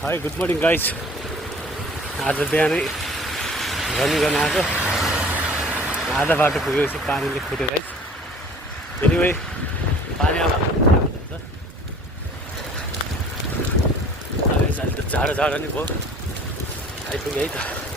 High good morning guys. आज बिहानै running गर्न आएको, आधा बाटो पुगेपछि पानीले फुट्यो गाइस। एनिवे पानी अब अहिले त जाडो नै भयो, आइपुग्यो है त।